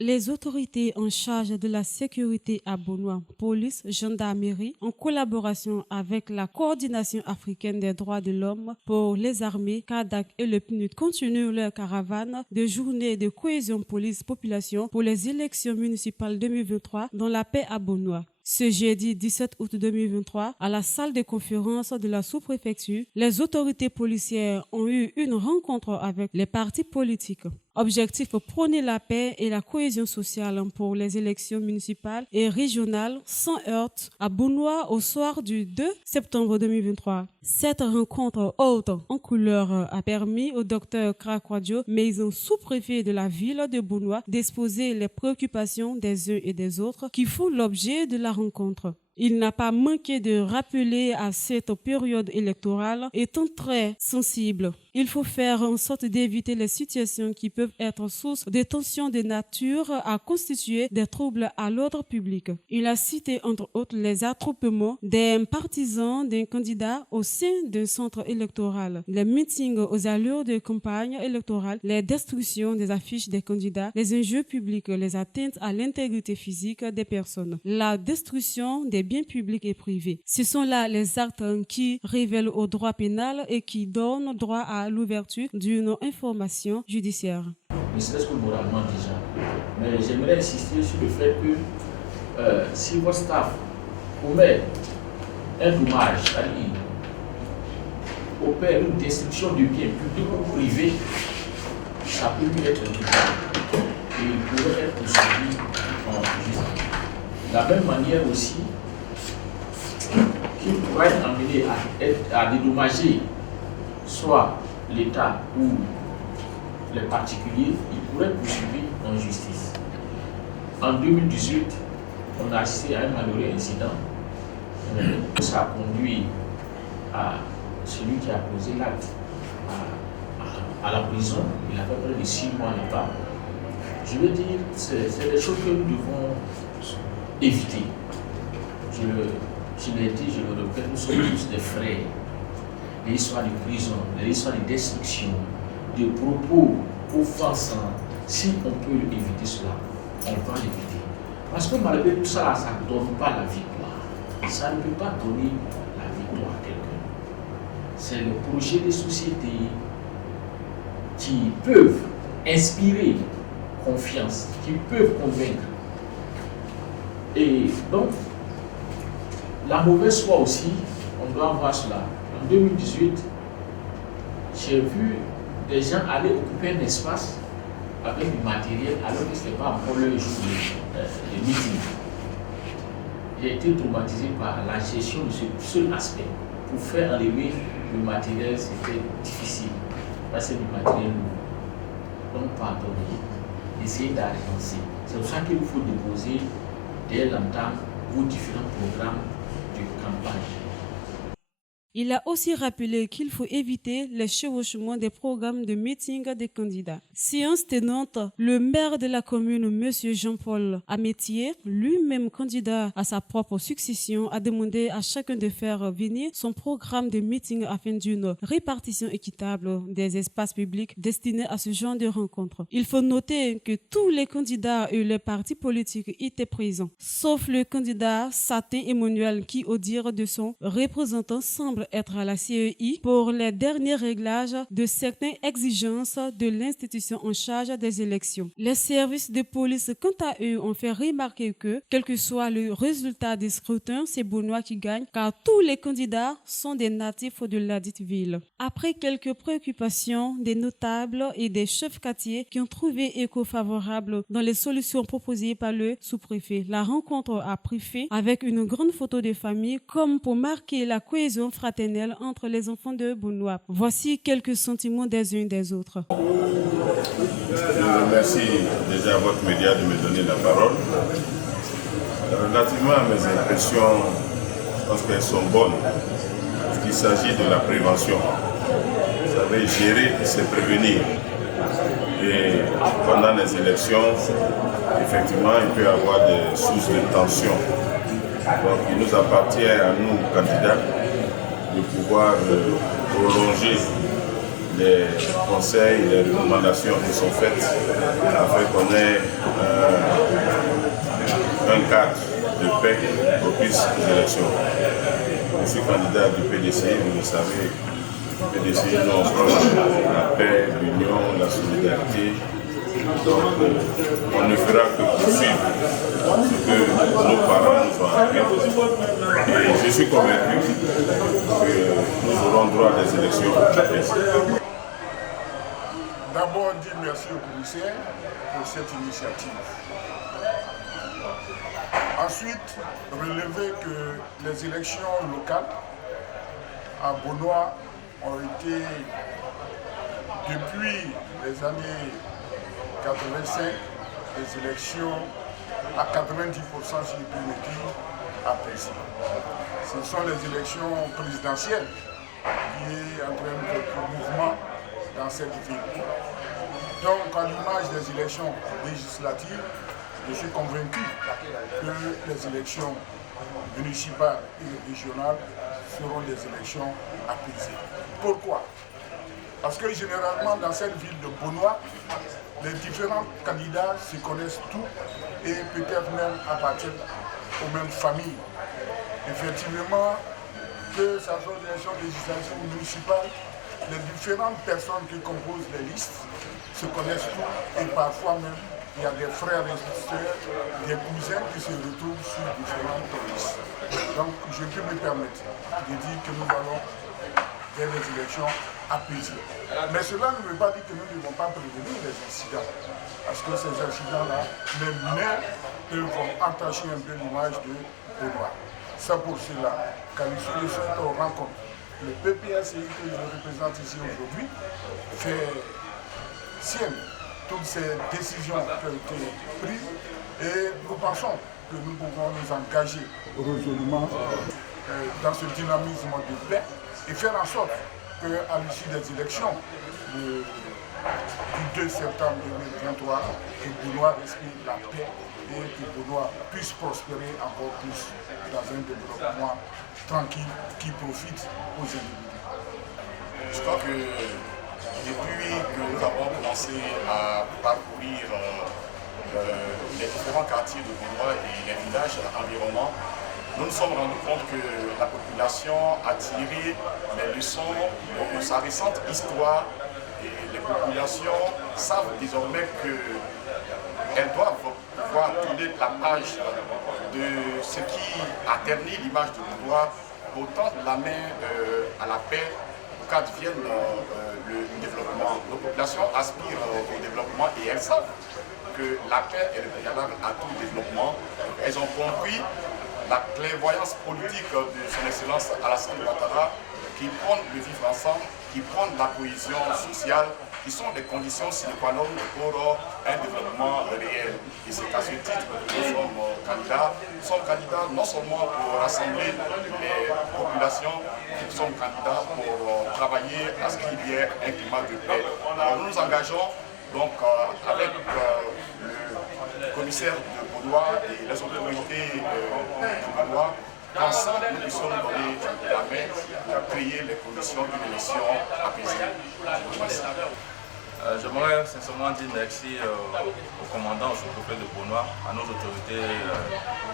Les autorités en charge de la sécurité à Bonoua, police, gendarmerie, en collaboration avec la Coordination africaine des droits de l'homme pour les armées, CADAC et le PNUD, continuent leur caravane de journées de cohésion police-population pour les élections municipales 2023 dans la paix à Bonoua. Ce jeudi 17 août 2023, à la salle de conférence de la sous-préfecture, les autorités policières ont eu une rencontre avec les partis politiques. Objectif, prôner la paix et la cohésion sociale pour les élections municipales et régionales sans heurts à Bonoua au soir du 2 septembre 2023. Cette rencontre haute en couleur a permis au docteur Krakwadio, maison sous-préfet de la ville de Bonoua, d'exposer les préoccupations des uns et des autres qui font l'objet de la rencontre. Il n'a pas manqué de rappeler à cette période électorale étant très sensible. Il faut faire en sorte d'éviter les situations qui peuvent être source de tensions de nature à constituer des troubles à l'ordre public. Il a cité entre autres les attroupements des partisans d'un candidat au sein d'un centre électoral, les meetings aux allures de campagne électorale, les destructions des affiches des candidats, les enjeux publics, les atteintes à l'intégrité physique des personnes, la destruction des biens publics et privés. Ce sont là les actes qui révèlent au droit pénal et qui donnent droit à l'ouverture d'une information judiciaire. Ne serait-ce que moralement déjà. Mais j'aimerais insister sur le fait que si votre staff commet un dommage, c'est-à-dire opère une destruction de biens publics ou privés, ça peut lui être imputable et il pourrait être poursuivi en justice. De la même manière aussi, qui pourrait être amené à dédommager soit l'État ou les particuliers, il pourrait être poursuivi en justice. En 2018, on a assisté à un malheureux incident. Ça a conduit à celui qui a posé l'acte à la prison. Il a fait près de 6 mois là-bas. Je veux dire, c'est des choses que nous devons éviter. Je l'ai dit, je le répète, nous sommes tous des frères. Les histoires de prison, les histoires de destruction, de propos offensants, si on peut éviter cela, on va l'éviter. Parce que malgré tout ça, ça ne donne pas la victoire. Ça ne peut pas donner la victoire à quelqu'un. C'est le projet de société qui peuvent inspirer confiance, qui peuvent convaincre. Et donc, la mauvaise foi aussi, on doit voir cela. En 2018, j'ai vu des gens aller occuper un espace avec du matériel alors que ce n'était pas encore le jour de meeting. J'ai été traumatisé par la gestion de ce seul aspect. Pour faire enlever le matériel, c'était difficile. Parce que c'est du matériel lourd. Donc, pardonnez, essayez d'avancer. C'est pour ça qu'il faut déposer dès l'entame vos différents programmes de campagne. Il a aussi rappelé qu'il faut éviter les chevauchements des programmes de meeting des candidats. Séance tenante, le maire de la commune, M. Jean-Paul Amétier, lui-même candidat à sa propre succession, a demandé à chacun de faire venir son programme de meeting afin d'une répartition équitable des espaces publics destinés à ce genre de rencontres. Il faut noter que tous les candidats et les partis politiques étaient présents, sauf le candidat Satin Emmanuel qui, au dire de son représentant, semble être à la CEI pour les derniers réglages de certaines exigences de l'institution en charge des élections. Les services de police, quant à eux, ont fait remarquer que, quel que soit le résultat des scrutins, c'est Bonoua qui gagne, car tous les candidats sont des natifs de la dite ville. Après quelques préoccupations des notables et des chefs quartiers qui ont trouvé écho favorable dans les solutions proposées par le sous-préfet, la rencontre a pris fin avec une grande photo de famille comme pour marquer la cohésion fraternelle entre les enfants de Bonoua. Voici quelques sentiments des uns et des autres. Je remercie déjà votre média de me donner la parole. Relativement à mes impressions, je pense qu'elles sont bonnes. Parce qu'il s'agit de la prévention. Vous savez, gérer, c'est prévenir. Et pendant les élections, effectivement, il peut y avoir des sources de tension. Donc, il nous appartient à nous, candidats, de pouvoir prolonger les conseils, les recommandations qui sont faites afin qu'on ait un cadre de paix propice aux élections. Je suis candidat du PDC, vous le savez. Le PDC, nous on prône la paix, l'union, la solidarité. Donc, on ne fera que poursuivre ce que nos parents nous ont appris. Et je suis convaincu que nous aurons droit à des élections apaisées. D'abord, dire merci au commissaire pour cette initiative. Ensuite, relever que les élections locales à Beaunois ont été, depuis les années 85, des élections à 90% si je puis le dire, apaisées. Ce sont les élections présidentielles qui est en train de faire mouvement dans cette ville. Donc, à l'image des élections législatives, je suis convaincu que les élections municipales et régionales seront des élections apaisées. Pourquoi? Parce que généralement, dans cette ville de Beaunois, les différents candidats se connaissent tous et peut-être même appartiennent aux mêmes familles. Effectivement, que ça soit des élections législatives ou municipales, les différentes personnes qui composent les listes se connaissent tous et parfois même il y a des frères et sœurs, des cousins qui se retrouvent sur différentes listes. Donc je peux me permettre de dire que nous allons vers des élections apaisées. Mais cela ne veut pas dire que nous ne devons pas prévenir les incidents. Parce que ces incidents-là, les mineurs, eux, vont entacher un peu l'image de Beaunois. C'est pour cela qu'à l'issue de cette rencontre, le PPACI que je représente ici aujourd'hui fait sienne toutes ces décisions qui ont été prises et nous pensons que nous pouvons nous engager résolument dans ce dynamisme de paix et faire en sorte qu'à l'issue des élections du 2 septembre 2023, que Beaunois respire la paix et que Beaunois puisse prospérer encore plus dans un développement tranquille qui profite aux individus. Je crois que depuis que nous avons commencé à parcourir les différents quartiers de Beaunois et les villages environnants, nous nous sommes rendus compte que la population a tiré les leçons de sa récente histoire et les populations savent désormais qu'elles doivent pouvoir tourner la page de ce qui a terni l'image de Beaunois pour tendre la main à la paix pour qu'advienne le développement. Nos populations aspirent au développement et elles savent que la paix est le préalable à tout développement. Elles ont compris la clairvoyance politique de son Excellence Alassane Ouattara qui prône le vivre ensemble, qui prône la cohésion sociale, qui sont des conditions sine qua non pour un développement réel. Et c'est à ce titre que nous sommes candidats. Nous sommes candidats non seulement pour rassembler les populations, nous sommes candidats pour travailler à ce qu'il y ait un climat de paix. Alors nous nous engageons donc avec le commissaire de Beaunois et les autorités de Beaunois. Ensemble, nous puissions nous donner la main pour créer les conditions d'une élection apaisée. Merci. J'aimerais sincèrement dire merci au commandant, au sous-préfet de Beaunois, à nos autorités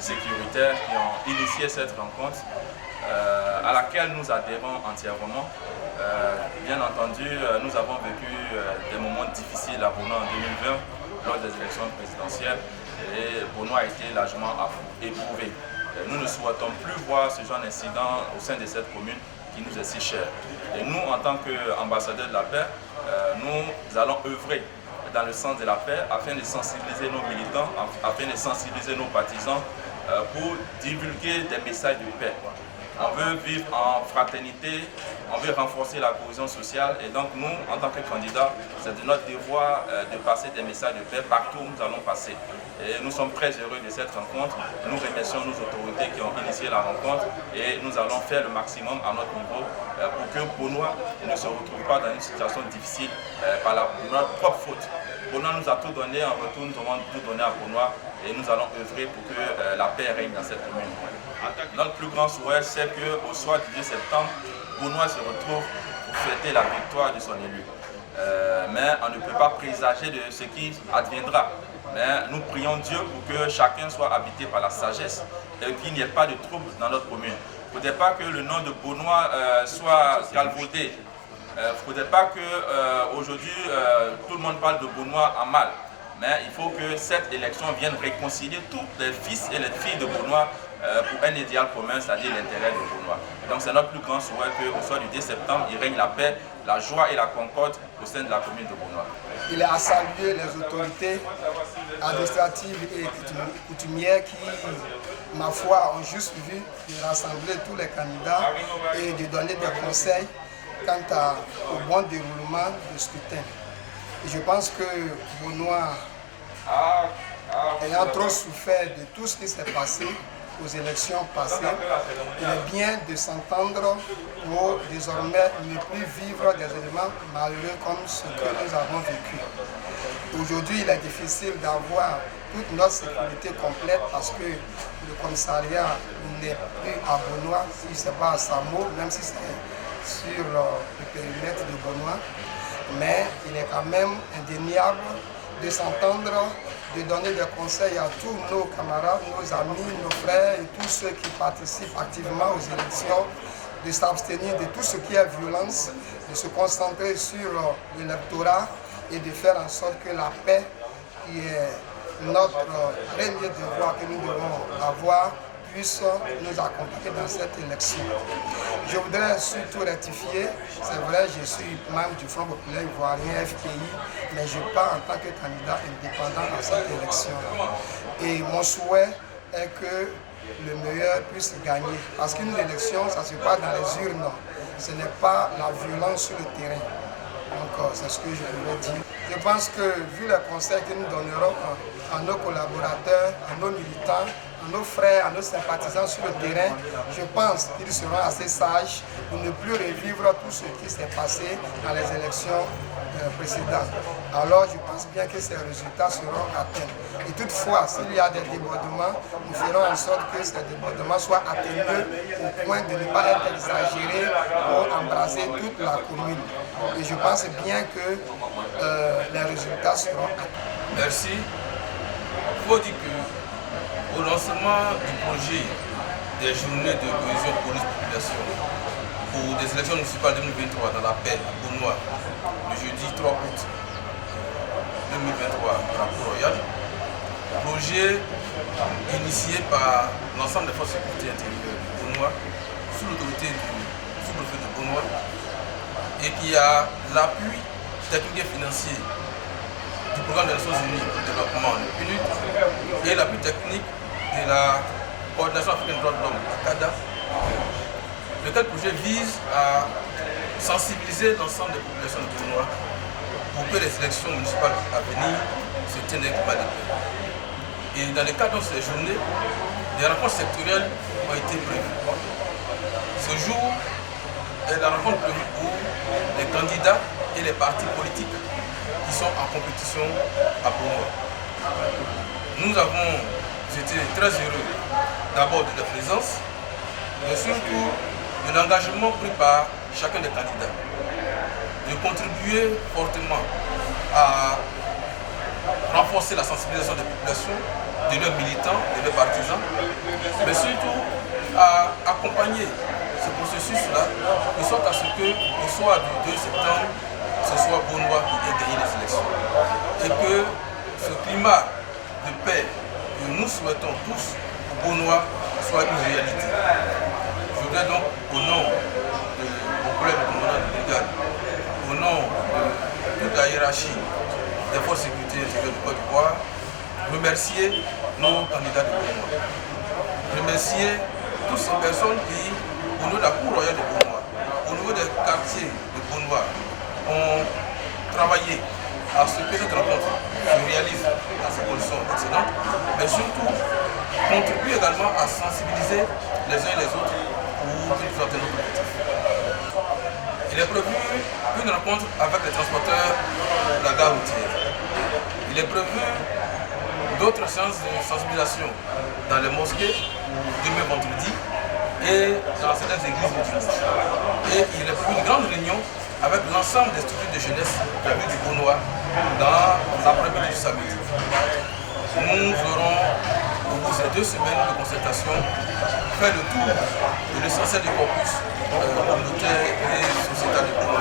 sécuritaires qui ont initié cette rencontre à laquelle nous adhérons entièrement. Bien entendu, nous avons vécu des moments difficiles à Beaunois en 2020 lors des élections présidentielles et Beaunois a été largement éprouvé. Nous ne souhaitons plus voir ce genre d'incident au sein de cette commune qui nous est si chère. Et nous, en tant qu'ambassadeurs de la paix, nous allons œuvrer dans le sens de la paix afin de sensibiliser nos militants, afin de sensibiliser nos partisans pour divulguer des messages de paix. On veut vivre en fraternité, on veut renforcer la cohésion sociale et donc nous, en tant que candidats, c'est de notre devoir de passer des messages de paix partout où nous allons passer. Et nous sommes très heureux de cette rencontre. Nous remercions nos autorités qui ont initié la rencontre et nous allons faire le maximum à notre niveau pour que Beaunois ne se retrouve pas dans une situation difficile par notre propre faute. Beaunois nous a tout donné, en retour nous devons tout donner à Beaunois et nous allons œuvrer pour que la paix règne dans cette commune. Notre plus grand souhait, c'est qu'au soir du 2 septembre, Beaunois se retrouve pour fêter la victoire de son élu. Mais on ne peut pas présager de ce qui adviendra. Mais nous prions Dieu pour que chacun soit habité par la sagesse et qu'il n'y ait pas de trouble dans notre commune. Il ne faudrait pas que le nom de Beaunois soit galvaudé. Il ne faudrait pas qu'aujourd'hui tout le monde parle de Beaunois en mal. Mais il faut que cette élection vienne réconcilier tous les fils et les filles de Beaunois pour un idéal commun, c'est-à-dire l'intérêt de Beaunois. Donc c'est notre plus grand souhait qu'au soir du 10 septembre, il règne la paix, la joie et la concorde au sein de la commune de Beaunois. Il est à saluer les autorités administratives et coutumières qui, ma foi, ont juste vu de rassembler tous les candidats et de donner des conseils quant au bon déroulement du scrutin. Et je pense que Beaunois, ayant trop souffert de tout ce qui s'est passé aux élections passées, il est bien de s'entendre pour désormais ne plus vivre des éléments malheureux comme ce que nous avons vécu. Aujourd'hui, il est difficile d'avoir toute notre sécurité complète parce que le commissariat n'est plus à Beaunois, si ce n'est pas à Samo, même si c'est sur le périmètre de Beaunois. Mais il est quand même indéniable de s'entendre, de donner des conseils à tous nos camarades, nos amis, nos frères et tous ceux qui participent activement aux élections, de s'abstenir de tout ce qui est violence, de se concentrer sur l'électorat et de faire en sorte que la paix, qui est notre premier devoir que nous devons avoir, puisse nous accompagner dans cette élection. Je voudrais surtout rectifier, c'est vrai, je suis membre du Front populaire ivoirien FPI, mais je pars en tant que candidat indépendant dans cette élection. Et mon souhait est que le meilleur puisse gagner. Parce qu'une élection, ça se passe dans les urnes. Ce n'est pas la violence sur le terrain. Donc, c'est ce que je voulais dire. Je pense que, vu les conseils que nous donnerons à nos collaborateurs, à nos militants, à nos frères, à nos sympathisants sur le terrain, je pense qu'ils seront assez sages pour ne plus revivre tout ce qui s'est passé dans les élections précédentes. Alors je pense bien que ces résultats seront atteints. Et toutefois, s'il y a des débordements, nous ferons en sorte que ces débordements soient atténués au point de ne pas être exagérés pour embrasser toute la commune. Et je pense bien que les résultats seront atteints. Merci. Il faut dire qu'au lancement du projet des journées de cohésion police-population pour des élections municipales 2023 dans la paix à Beaunois, le jeudi 3 août 2023 à la Cour royale, projet initié par l'ensemble des forces de sécurité intérieures de Beaunois, sous l'autorité du sous-préfet de Beaunois, et qui a l'appui technique et financier du programme des Nations Unies pour le développement en PNUD et l'appui technique de la coordination africaine des droits de l'homme, la CADA, lequel projet vise à sensibiliser l'ensemble des populations de Beaunois pour que les élections municipales à venir se tiennent avec pas de paix. Et dans le cadre de ces journées, des rencontres sectorielles ont été prévues. Ce jour est la rencontre prévue pour les candidats et les partis politiques qui sont en compétition à Beaunois. Nous avons été très heureux d'abord de leur présence, mais surtout de l'engagement pris par chacun des candidats, de contribuer fortement à renforcer la sensibilisation des populations, de leurs militants, de leurs partisans, mais surtout à accompagner ce processus-là, de sorte à ce qu'au soir du 2 septembre, ce soit Beaunois qui ait gagné les élections. Et que ce climat de paix que nous souhaitons tous pour Beaunois soit une réalité. Je voudrais donc, au nom de mon collègue commandant de brigade, au nom de toute la hiérarchie des forces de sécurité intérieures de Côte d'Ivoire, remercier nos candidats de Beaunois. Remercier toutes ces personnes qui, au niveau de la Cour royale de Beaunois, au niveau des quartiers de Beaunois, ont travaillé à ce que cette rencontre se réalise dans ces conditions excellentes, mais surtout contribuer également à sensibiliser les uns et les autres pour que nous atteignons nos objectifs. Il est prévu une rencontre avec les transporteurs de la gare routière. Il est prévu d'autres séances de sensibilisation dans les mosquées demain vendredi et dans certaines églises méthodistes. Et il est prévu une grande réunion avec l'ensemble des structures de jeunesse de la ville du Beaunois dans l'après-midi du samedi. Nous aurons, au bout de ces 2 semaines de concertation, fait le tour de l'essentiel du corpus communautaire et sociétal du Beaunois.